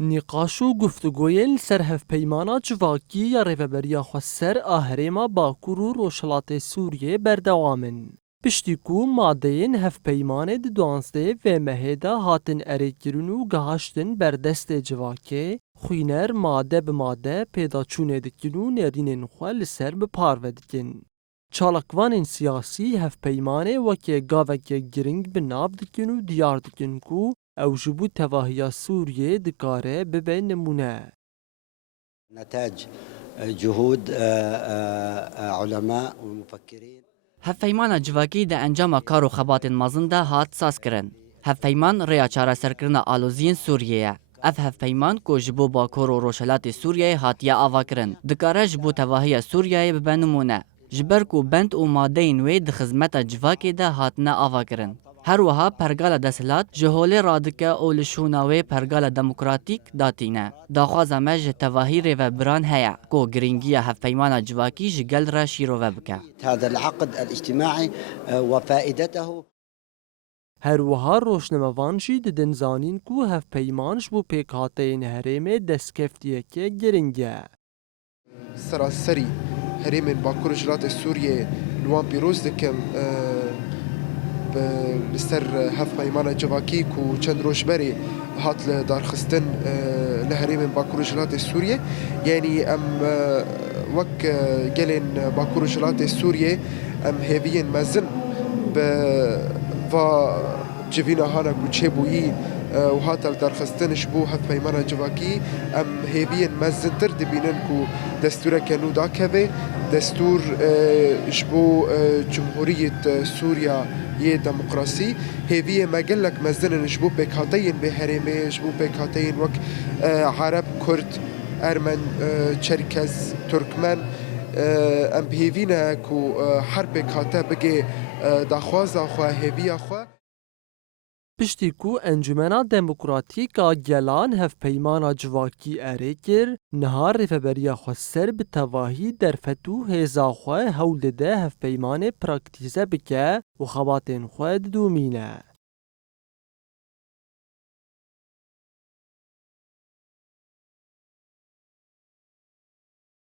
نقاش و گفتگوین سر هفپیمانا جواکی یا ریوبریا خو سر آهریما باکور و روشلات سوریه بردوامن. پشتیکو مادهین هفپیمان دوانسته و مهدا هاتن اریکرون و گهاشتن بردست جواکی خوینر ماده به ماده پیدا چونه دکن و نرینن خو لسر بپارو دکن. چالکوان سیاسی هفپیمانه وکی گاوکی گرنگ بناب دکن و دیار دکن کو او جبو تواهی سوریه دکاره ببین نمونه. نتاج جهود علماء ومفكرين. هفپیمان جواکی ده انجام کار و خبات مازن ده هات ساز کرن. هفپیمان ریا چاره سرکرن آلوزین سوریه. اف هفپیمان کو جبو باکور و روشلات سوریه هاتیه آوا کرن. دکاره جبو تواهی سوریه ببین نمونه. جبر کو بند و ماده وی ده خدمت جواکی ده هاتنه آوا کرن. هر وها پرگال دسلات جهول رادکه اولشوناوی پرگال دموکراتیک داتینه. داخوازه مج تواهی و بران هیا کو گرینگی هفپیمان جواکی جگل را شیرو بکه. هذا العقد الاجتماعي وفائدته. هر وها روشنموانشی ددن زانین کو هفپیمانش بو پیکاتین هرمه دستکفتیه که گرنگه. سراسری هرم باکور جلات سوریه لوان پیروز دکم لسر هفپیمان جواکی کو چند روش بری هات لدارخستن لهرم باکور جلات سوریه یعنی ام وک گلین باکور جلات سوریه ام هیوین مزن و جوینا هانا کو چه بویی و هات لدارخستنش بو هفپیمان جواکی ام هیوین مزن تر دبینن کو دستور کنو داکوه دستور جبو جمهوریت سوریا یه دموکراسی هیویه مگلک مزدن جبو بکاتین به هرمه جبو بکاتین وک عرب کرد ارمن چرکز ترکمن ام هیوینه کو هر بکاته بگه داخوازا خواه هیویه خواه. پشتیکو انجمنا دموکراتیکا گلان هفپیمانا جواکی اره کر نهار ریفبریا خو سر به تواهی درفتو هیزا خو هول ده هفپیمان پراکتیزه بکه و خباتین خو دومینه.